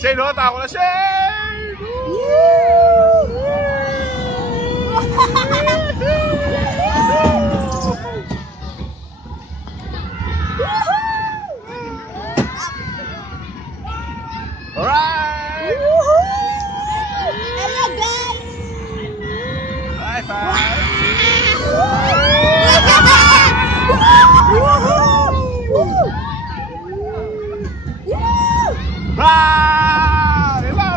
Shane, oh, tako na Shane! Alright! Hello guys! High five! Ah! Diba?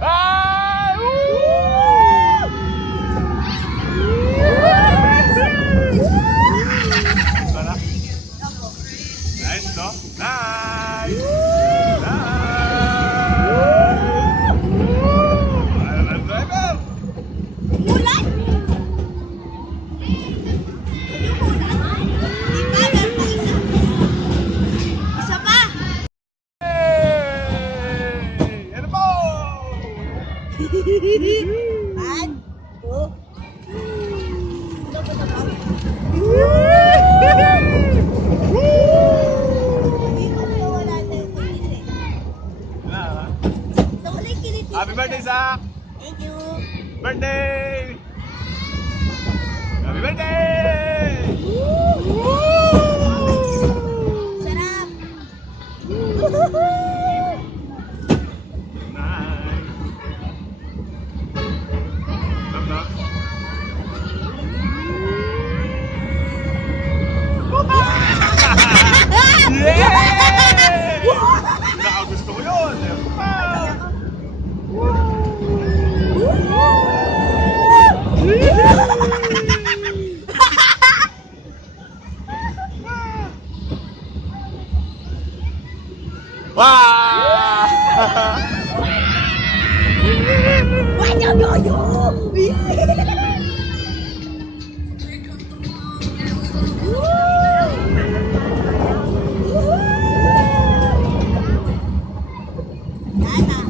Ah! Nice, no? Nice! Nice! Driver! Ulan! Isa pa! Hey! Ano po? One, two. Happy birthday, Zach! Thank you. Birthday! Happy birthday! Sarap. Nice! Knock, knock. Yay! Gusto ko yun! Wow! Tata.